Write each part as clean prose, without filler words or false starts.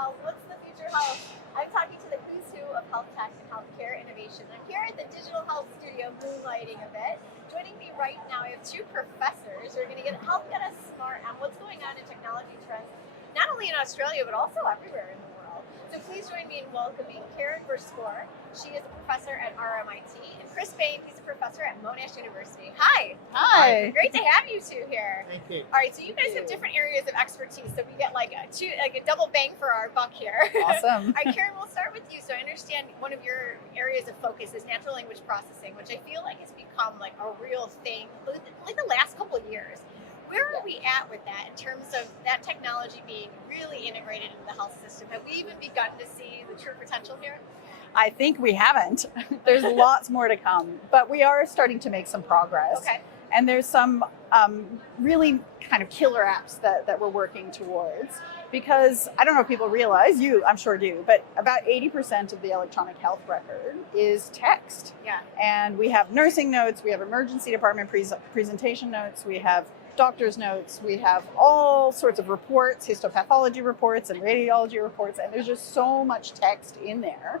health? What's the future of health? I'm talking to the who's who of health tech and healthcare innovation. I'm here at the Digital Health Studio, moonlighting a bit. Joining me right now, I have two professors who are going to help get us smart on what's going on in technology trends, not only in Australia, but also everywhere in the world. So please join me in welcoming Karin Verspoor. She is a professor at RMIT, and Bain, he's a professor at Monash University. Hi. Hi. Great to have you two here. Thank you. All right, so you guys have different areas of expertise, so we get like a double bang for our buck here. Awesome. All right, Karin, we'll start with you. So I understand one of your areas of focus is natural language processing, which I feel like has become like a real thing like the last couple of years. Where are we at with that in terms of that technology being really integrated into the health system? Have we even begun to see the true potential here? I think we haven't. There's lots more to come, but we are starting to make some progress. Okay. And there's some really kind of killer apps that we're working towards, because I don't know if people realize, you I'm sure do, but about 80% of the electronic health record is text. Yeah. And we have nursing notes, we have emergency department presentation notes, we have doctor's notes, we have all sorts of reports, histopathology reports and radiology reports, and there's just so much text in there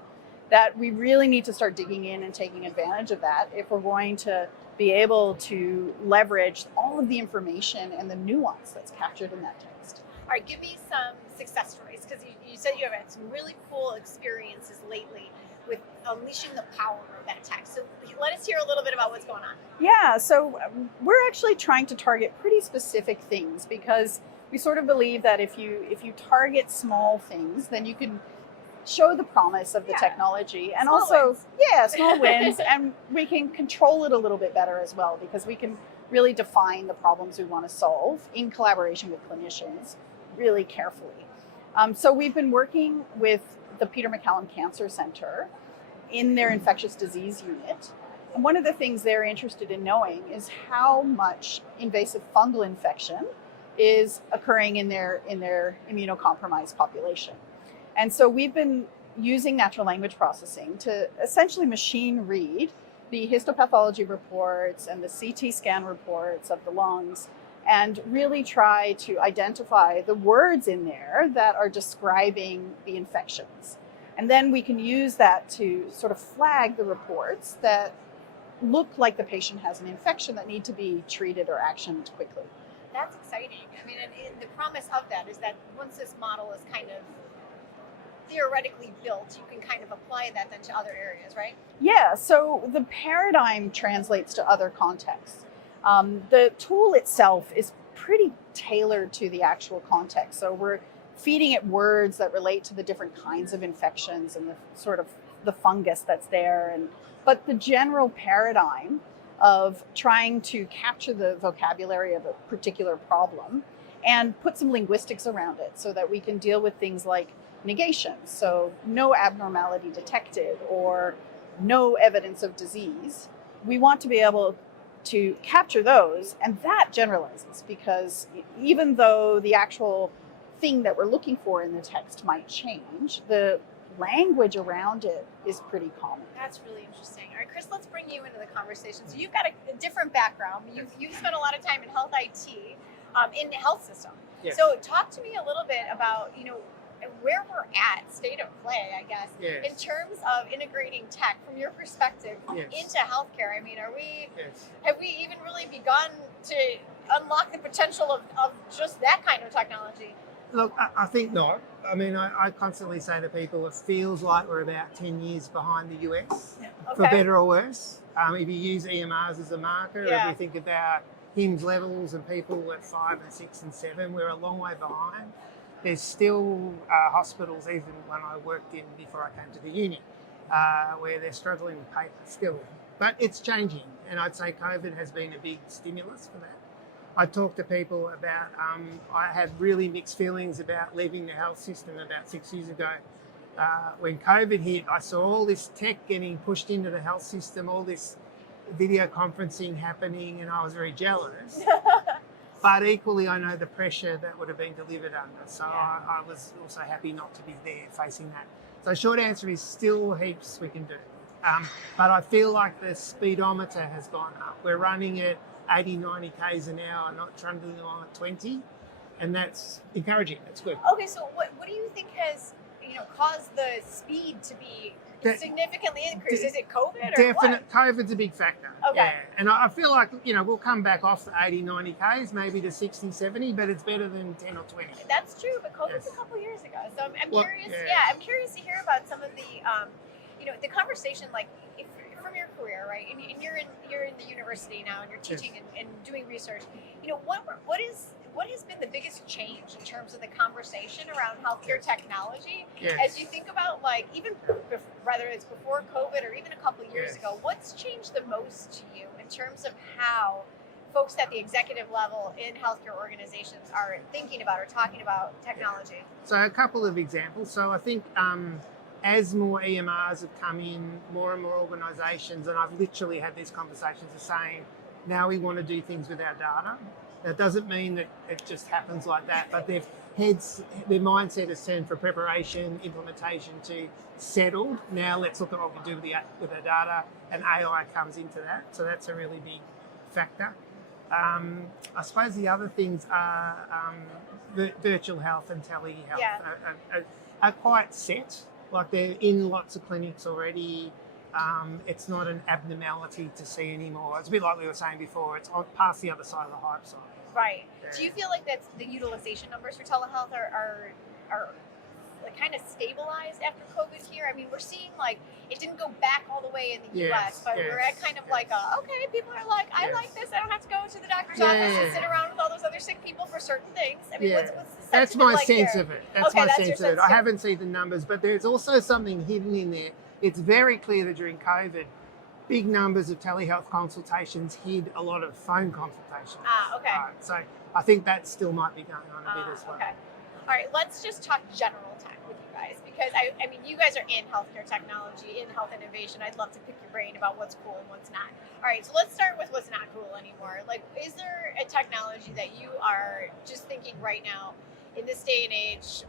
that we really need to start digging in and taking advantage of that if we're going to be able to leverage all of the information and the nuance that's captured in that text. All right, give me some success stories, because you said you have had some really cool experiences lately with unleashing the power of that text. So let us hear a little bit about what's going on. Yeah, so we're actually trying to target pretty specific things, because we sort of believe that if you target small things, then you can show the promise of the technology, and small wins, and we can control it a little bit better as well, because we can really define the problems we want to solve in collaboration with clinicians really carefully. So we've been working with the Peter MacCallum Cancer Center in their infectious disease unit. And one of the things they're interested in knowing is how much invasive fungal infection is occurring in their immunocompromised population. And so we've been using natural language processing to essentially machine read the histopathology reports and the CT scan reports of the lungs, and really try to identify the words in there that are describing the infections. And then we can use that to sort of flag the reports that look like the patient has an infection that need to be treated or actioned quickly. That's exciting. I mean, and the promise of that is that once this model is kind of theoretically built, you can kind of apply that then to other areas, right? Yeah, so the paradigm translates to other contexts. The tool itself is pretty tailored to the actual context. So we're feeding it words that relate to the different kinds of infections and the sort of the fungus that's there. But the general paradigm of trying to capture the vocabulary of a particular problem and put some linguistics around it so that we can deal with things like negation. So no abnormality detected or no evidence of disease. We want to be able to capture those, and that generalizes, because even though the actual thing that we're looking for in the text might change, the language around it is pretty common. That's really interesting. All right, Chris, let's bring you into the conversation. So you've got a different background. You've spent a lot of time in health IT, in the health system. Yes. So talk to me a little bit about, where we're at, state of play, I guess, in terms of integrating tech from your perspective into healthcare. I mean, have we even really begun to unlock the potential of just that kind of technology? Look, I think not. I mean, I constantly say to people, it feels like we're about 10 years behind the US, for better or worse. If you use EMRs as a marker, if we think about HIMSS levels and people at 5 and 6 and 7, we're a long way behind. There's still hospitals, even when I worked in before I came to the uni, where they're struggling with paper still. But it's changing, and I'd say COVID has been a big stimulus for that. I talk to people about, I had really mixed feelings about leaving the health system about 6 years ago. When COVID hit, I saw all this tech getting pushed into the health system, all this video conferencing happening, and I was very jealous. But equally, I know the pressure that would have been delivered under. So I was also happy not to be there facing that. So short answer is still heaps we can do. But I feel like the speedometer has gone up. We're running at 80, 90 Ks an hour, not trundling along at 20. and that's encouraging. That's good. Okay, so what do you think has caused the speed to be significantly increased? Is it COVID or what? COVID's a big factor. Okay. Yeah. And I feel like, we'll come back off the 80, 90 Ks, maybe to 60, 70, but it's better than 10 or 20. That's true, but COVID's a couple years ago. So I'm curious. Yeah. Yeah, I'm curious to hear about some of the, the conversation, like if, from your career, right? And you're in the university now, and you're teaching and doing research. What has been the biggest change in terms of the conversation around healthcare technology? Yes. As you think about, like, even whether it's before COVID or even a couple of years ago, what's changed the most to you in terms of how folks at the executive level in healthcare organizations are thinking about or talking about technology? So a couple of examples. So I think as more EMRs have come in, more and more organisations, and I've literally had these conversations, are saying, now we want to do things with our data. That doesn't mean that it just happens like that, but their mindset is turned from preparation, implementation to settled. Now let's look at what we do with our data, and AI comes into that. So that's a really big factor. I suppose the other things are virtual health and telehealth are quite set. Like they're in lots of clinics already. It's not an abnormality to see anymore. It's a bit like we were saying before. It's past the other side of the hype cycle. Right. Yeah. Do you feel like that's the utilization numbers for telehealth are like kind of stabilized after COVID here? I mean, we're seeing like it didn't go back all the way in the US, but we're at kind of like okay, people are like, I like this. I don't have to go to the doctor's office and sit around with all those other sick people for certain things. I mean, what's the that's my like sense here? of it. That's okay, my that's sense of it. I haven't seen the numbers, but there's also something hidden in there. It's very clear that during COVID, big numbers of telehealth consultations hid a lot of phone consultations. Okay. So I think that still might be going on a bit as well. Okay. All right, let's just talk general tech with you guys, because I mean, you guys are in healthcare technology, in health innovation. I'd love to pick your brain about what's cool and what's not. All right, so let's start with what's not cool anymore. Like, is there a technology that you are just thinking right now in this day and age,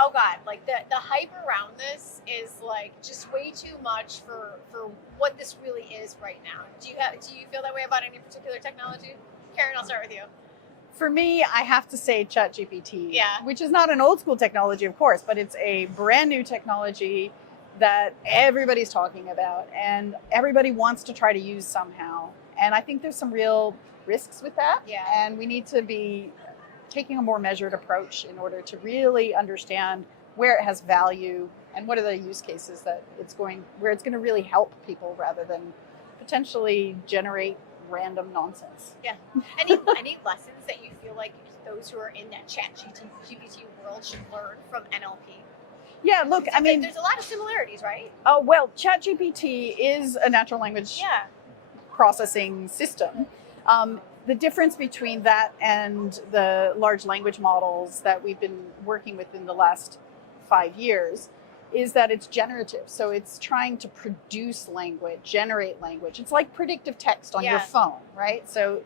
oh God, like the hype around this is like just way too much for what this really is right now? Do you feel that way about any particular technology? Karin, I'll start with you. For me, I have to say ChatGPT, Yeah. which is not an old school technology, of course, but it's a brand new technology that everybody's talking about and everybody wants to try to use somehow. And I think there's some real risks with that. Yeah. And we need to be taking a more measured approach in order to really understand where it has value and what are the use cases that where it's going to really help people rather than potentially generate random nonsense. Yeah. Any lessons that you feel like those who are in that ChatGPT world should learn from NLP? Yeah, look, I mean, there's a lot of similarities, right? Oh, well, ChatGPT is a natural language processing system. The difference between that and the large language models that we've been working with in the last 5 years is that it's generative. So it's trying to produce language, generate language. It's like predictive text on your phone, right? So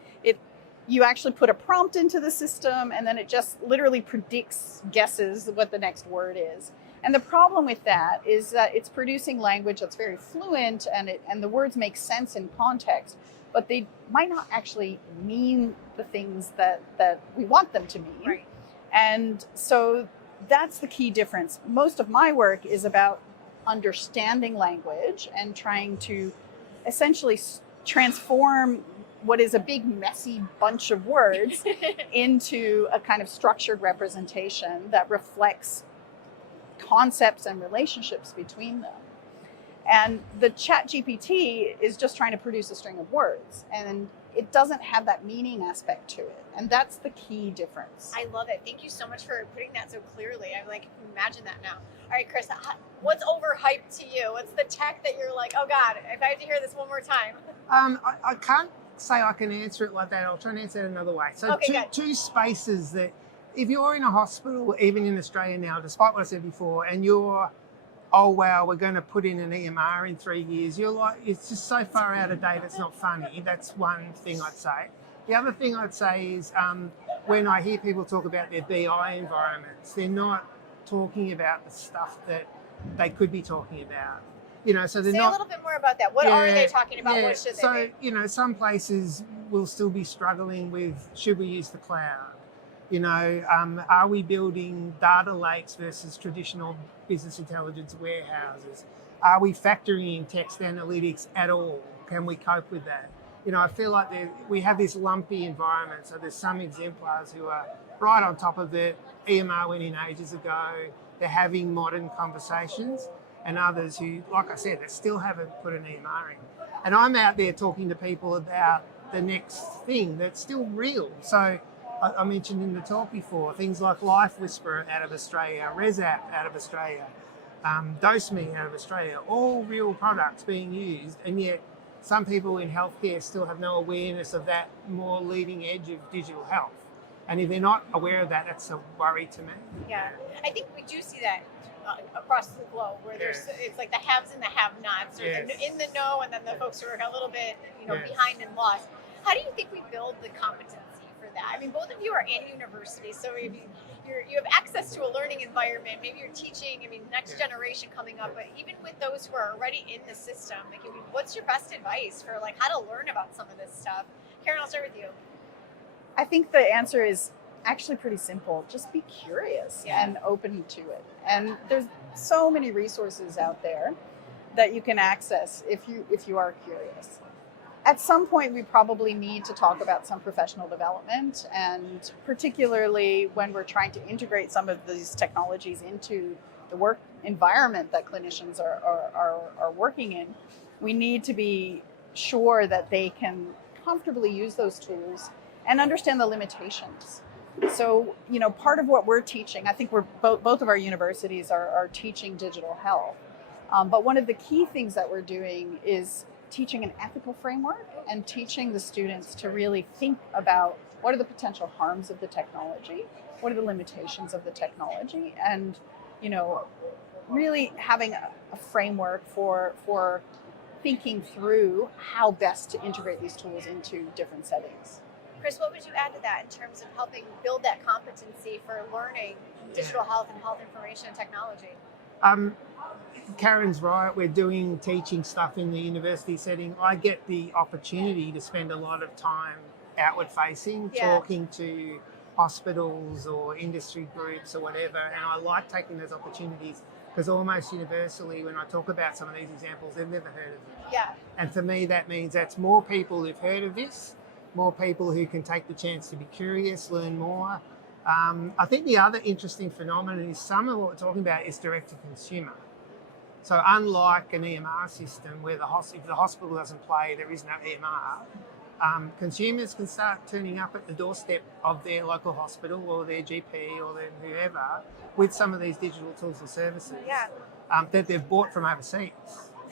you actually put a prompt into the system and then it just literally guesses what the next word is. And the problem with that is that it's producing language that's very fluent and the words make sense in context, but they might not actually mean the things that we want them to mean. Right. And so that's the key difference. Most of my work is about understanding language and trying to essentially transform what is a big messy bunch of words into a kind of structured representation that reflects concepts and relationships between them. And the ChatGPT is just trying to produce a string of words, and it doesn't have that meaning aspect to it. And that's the key difference. I love it. Thank you so much for putting that so clearly. I imagine that now. All right, Chris, what's overhyped to you? What's the tech that you're like, oh God, if I have to hear this one more time? I can't say I can answer it like that. I'll try and answer it another way. So two spaces that if you're in a hospital, even in Australia now, despite what I said before, and you're, oh wow, we're going to put in an EMR in 3 years, you're like, it's just so far out of date, it's not funny. That's one thing I'd say. The other thing I'd say is when I hear people talk about their BI environments, they're not talking about the stuff that they could be talking about. So they're Say not. a little bit more about that. What are they talking about? What should they be? So, some places will still be struggling with, should we use the cloud? Are we building data lakes versus traditional business intelligence warehouses? Are we factoring in text analytics at all? Can we cope with that? I feel like we have this lumpy environment. So there's some exemplars who are right on top of it. EMR went in ages ago. They're having modern conversations, and others who, like I said, they still haven't put an EMR in. And I'm out there talking to people about the next thing that's still real. So I mentioned in the talk before, things like Life Whisperer out of Australia, ResApp out of Australia, DoseMe out of Australia, all real products being used, and yet some people in healthcare still have no awareness of that more leading edge of digital health. And if they're not aware of that, that's a worry to me. Yeah, I think we do see that across the globe, where it's like the haves and the have-nots, or in the know, and then the folks who are a little bit behind and lost. How do you think we build the competency for that? I mean, both of you are in university, so if you have access to a learning environment, maybe you're teaching, next generation coming up, but even with those who are already in the system, what's your best advice for how to learn about some of this stuff? Karin, I'll start with you. I think the answer is actually pretty simple. Just be curious and open to it. And there's so many resources out there that you can access if you are curious. At some point, we probably need to talk about some professional development, and particularly when we're trying to integrate some of these technologies into the work environment that clinicians are working in, we need to be sure that they can comfortably use those tools and understand the limitations. So, part of what we're teaching, I think we're both of our universities are teaching digital health. But one of the key things that we're doing is teaching an ethical framework and teaching the students to really think about what are the potential harms of the technology, what are the limitations of the technology, and really having a framework for thinking through how best to integrate these tools into different settings. Chris, what would you add to that in terms of helping build that competency for learning digital health and health information and technology? Karen's right. We're doing teaching stuff in the university setting. I get the opportunity to spend a lot of time outward facing, talking to hospitals or industry groups or whatever. And I like taking those opportunities because almost universally when I talk about some of these examples, they've never heard of them. Yeah. And for me, that means that's more people who've heard of this, more people who can take the chance to be curious, learn more. I think the other interesting phenomenon is some of what we're talking about is direct to consumer. So unlike an EMR system where if the hospital doesn't play, there is no EMR, consumers can start turning up at the doorstep of their local hospital or their GP or their whoever with some of these digital tools and services that they've bought from overseas.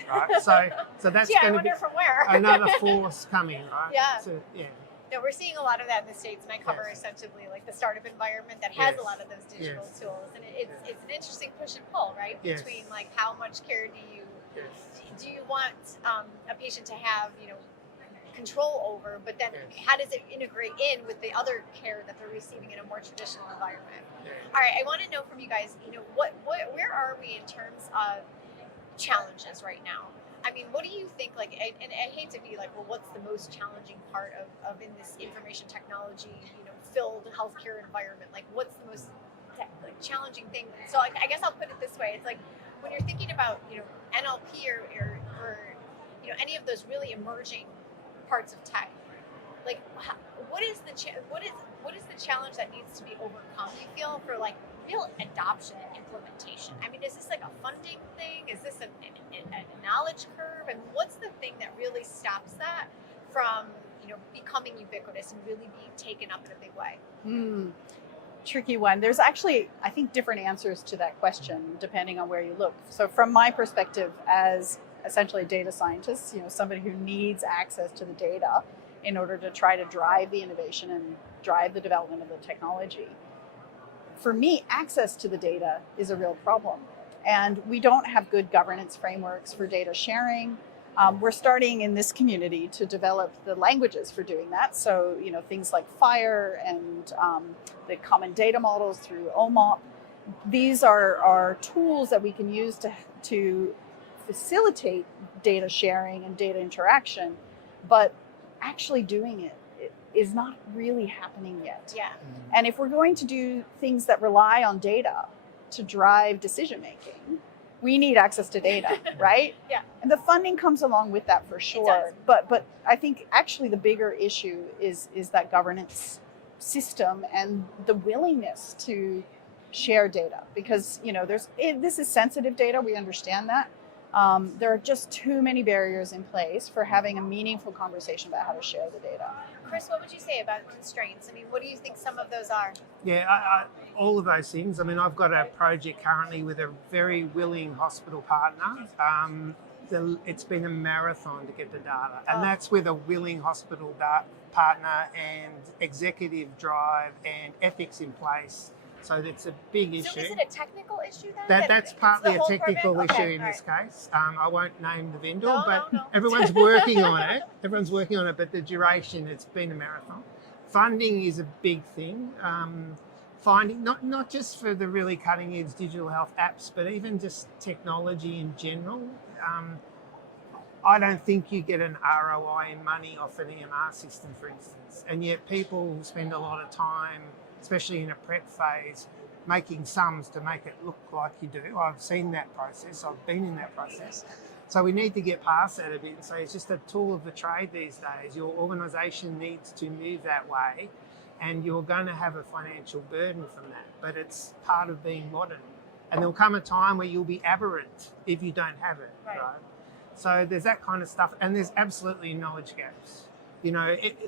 Right? So that's going to be from where? another force coming, right? Yeah. So, No, we're seeing a lot of that in the States, and I cover essentially the startup environment that has a lot of those digital tools, and it's an interesting push and pull, right? Between how much care do you want a patient to have, control over, but then how does it integrate in with the other care that they're receiving in a more traditional environment? All right, I want to know from you guys, where are we in terms of challenges right now? I mean, what do you think, and I hate to be what's the most challenging part of in this information technology, filled healthcare environment? What's the most challenging thing? So I guess I'll put it this way. It's when you're thinking about, NLP or any of those really emerging parts of tech, what is the challenge that needs to be overcome, you feel, for real adoption and implementation? I mean, is this a funding thing? Is this a knowledge curve? And what's the thing that really stops that from, becoming ubiquitous and really being taken up in a big way? Tricky one. There's actually, I think, different answers to that question depending on where you look. So from my perspective as essentially a data scientist, somebody who needs access to the data in order to try to drive the innovation and drive the development of the technology. For me, access to the data is a real problem. And we don't have good governance frameworks for data sharing. We're starting in this community to develop the languages for doing that. So, things like FHIR and the common data models through OMOP. These are tools that we can use to facilitate data sharing and data interaction, but actually doing it is not really happening yet. Yeah. And if we're going to do things that rely on data to drive decision making, we need access to data, right? Yeah. And the funding comes along with that for sure. But I think actually the bigger issue is that governance system and the willingness to share data, because this is sensitive data. We understand that. There are just too many barriers in place for having a meaningful conversation about how to share the data. Chris, what would you say about constraints? I mean, what do you think some of those are? Yeah, all of those things. I mean, I've got a project currently with a very willing hospital partner. It's been a marathon to get the data, and that's with a willing hospital partner and executive drive and ethics in place. So that's a big issue. So is it a technical issue then? That's partly a technical issue in this case. I won't name the vendor, but everyone's working on it. Everyone's working on it, but the duration, it's been a marathon. Funding is a big thing. Finding, not just for the really cutting edge digital health apps, but even just technology in general. I don't think you get an ROI in money off an EMR system, for instance. And yet people spend a lot of time, especially in a prep phase, making sums to make it look like you do. I've seen that process. I've been in that process. So we need to get past that a bit and say it's just a tool of the trade these days. Your organisation needs to move that way, and you're going to have a financial burden from that. But it's part of being modern. And there'll come a time where you'll be aberrant if you don't have it, right? So there's that kind of stuff. And there's absolutely knowledge gaps.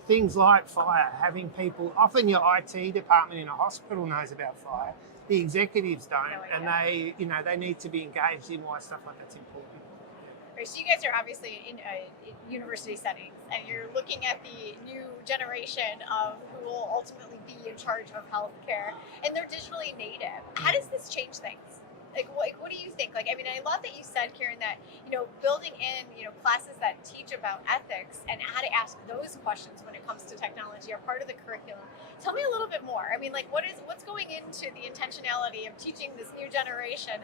Things like fire, having people, often your IT department in a hospital knows about fire. The executives don't, and they need to be engaged in why stuff like that's important. Right, so you guys are obviously in university settings, and you're looking at the new generation of who will ultimately be in charge of healthcare, and they're digitally native. How does this change things? Like, what do you think? Like, I mean, I love that you said, Karin, that, building in, classes that teach about ethics and how to ask those questions when it comes to technology are part of the curriculum. Tell me a little bit more. I mean, like, what's going into the intentionality of teaching this new generation?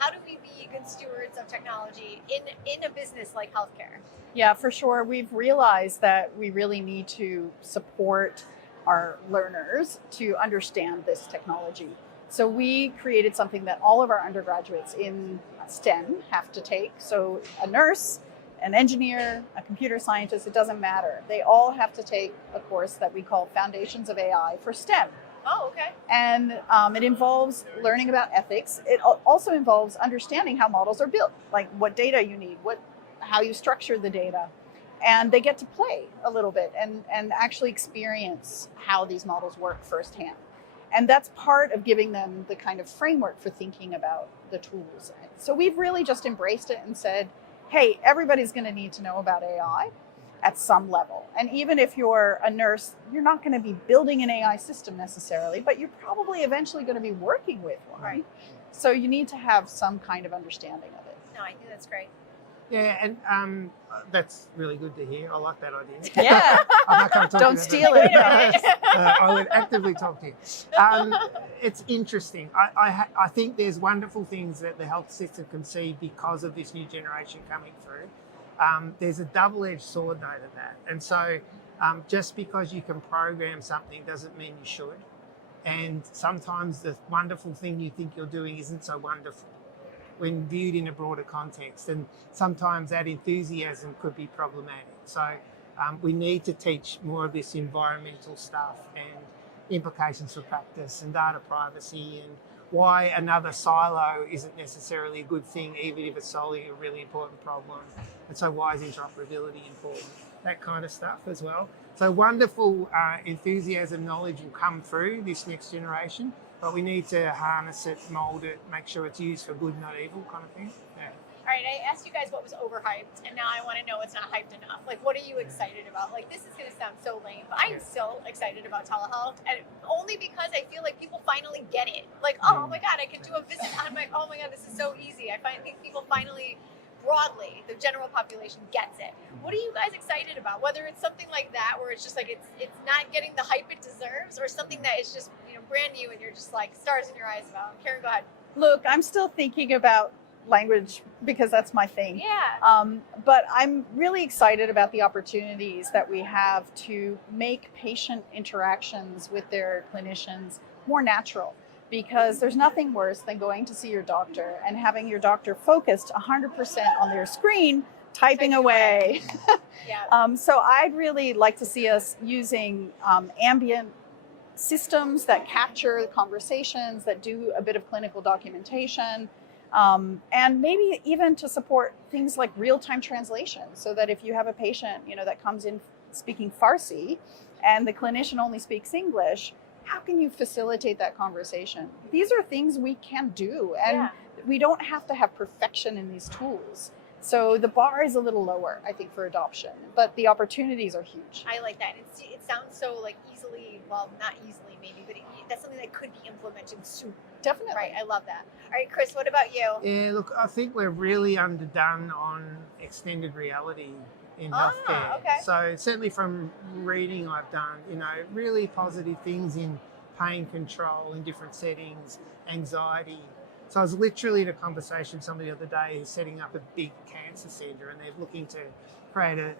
How do we be good stewards of technology in a business like healthcare? Yeah, for sure. We've realized that we really need to support our learners to understand this technology. So we created something that all of our undergraduates in STEM have to take. So a nurse, an engineer, a computer scientist, it doesn't matter. They all have to take a course that we call Foundations of AI for STEM. Oh, okay. And it involves learning about ethics. It also involves understanding how models are built, like what data you need, how you structure the data. And they get to play a little bit and actually experience how these models work firsthand. And that's part of giving them the kind of framework for thinking about the tools. So we've really just embraced it and said, hey, everybody's going to need to know about AI at some level. And even if you're a nurse, you're not going to be building an AI system necessarily, but you're probably eventually going to be working with one. Right. So you need to have some kind of understanding of it. No, I think that's great. Yeah, and that's really good to hear. I like that idea. Yeah. I'm not going to talk Don't to you steal about it. that. I would actively talk to you. It's interesting. I think there's wonderful things that the health system can see because of this new generation coming through. There's a double-edged sword though to that. And so just because you can program something doesn't mean you should. And sometimes the wonderful thing you think you're doing isn't so wonderful when viewed in a broader context. And sometimes that enthusiasm could be problematic. So we need to teach more of this environmental stuff and implications for practice and data privacy and why another silo isn't necessarily a good thing, even if it's solving a really important problem. And so why is interoperability important? That kind of stuff as well. So wonderful enthusiasm, knowledge will come through this next generation, but we need to harness it, mould it, make sure it's used for good, not evil kind of thing. Yeah. All right, I asked you guys what was overhyped, and now I want to know what's not hyped enough. Like, what are you excited about? Like, this is going to sound so lame, but I'm still excited about telehealth, and only because I feel like people finally get it. Like, oh my God, I can do a visit on my, oh my God, this is so easy. I think people finally, broadly, the general population gets it. What are you guys excited about? Whether it's something like that, where it's just like, it's not getting the hype it deserves, or something that is just, brand new and you're just like stars in your eyes about. Karin, go ahead. Look, I'm still thinking about language because that's my thing. Yeah. But I'm really excited about the opportunities that we have to make patient interactions with their clinicians more natural, because there's nothing worse than going to see your doctor and having your doctor focused 100% on their screen, typing away. Yeah. So I'd really like to see us using ambient systems that capture the conversations, that do a bit of clinical documentation, and maybe even to support things like real-time translation, so that if you have a patient, that comes in speaking Farsi and the clinician only speaks English, how can you facilitate that conversation? These are things we can do, and we don't have to have perfection in these tools. So the bar is a little lower, I think, for adoption, but the opportunities are huge. I like that. It sounds so like easily, well, not easily maybe, but that's something that could be implemented soon. Definitely. Right. I love that. All right, Chris, what about you? Yeah, look, I think we're really underdone on extended reality in healthcare. Okay. So certainly from reading I've done, really positive things in pain control in different settings, anxiety. So I was literally in a conversation with somebody the other day who's setting up a big cancer centre, and they're looking to create a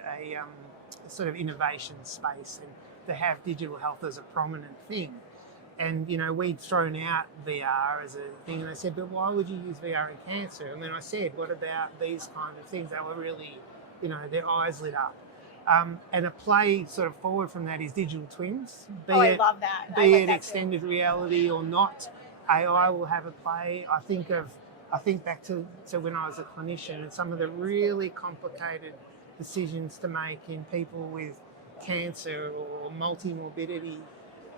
sort of innovation space and to have digital health as a prominent thing. And, we'd thrown out VR as a thing, and they said, but why would you use VR in cancer? And then I said, what about these kind of things? They were really, their eyes lit up. And a play sort of forward from that is digital twins. I love that. Be it extended reality or not, AI will have a play. I think back to when I was a clinician and some of the really complicated decisions to make in people with cancer or multi-morbidity.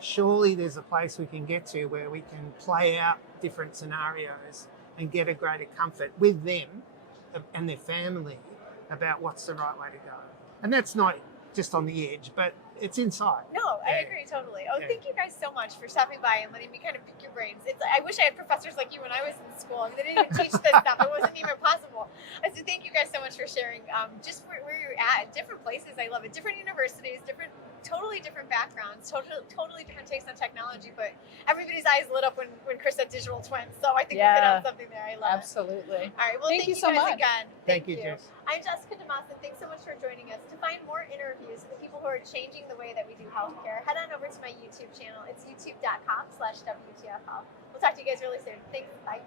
Surely there's a place we can get to where we can play out different scenarios and get a greater comfort with them and their family about what's the right way to go. And that's not just on the edge, but it's inside. No, I agree totally. Thank you guys so much for stopping by and letting me kind of pick your brains. I wish I had professors like you when I was in school. I mean, they didn't even teach this stuff. It wasn't even possible. So thank you guys so much for sharing just where you're at different places. I love it. Different universities, totally different backgrounds, totally different takes on technology, but everybody's eyes lit up when Chris said digital twins. So I think we hit on something there. I love it. Absolutely. All right. Well, thank you so guys much. again. Thank you, Jess. I'm Jessica DeMoss, and thanks so much for joining us. To find more interviews with the people who are changing the way that we do healthcare, head on over to my YouTube channel. It's youtube.com/WTF Health. We'll talk to you guys really soon. Thanks. Bye.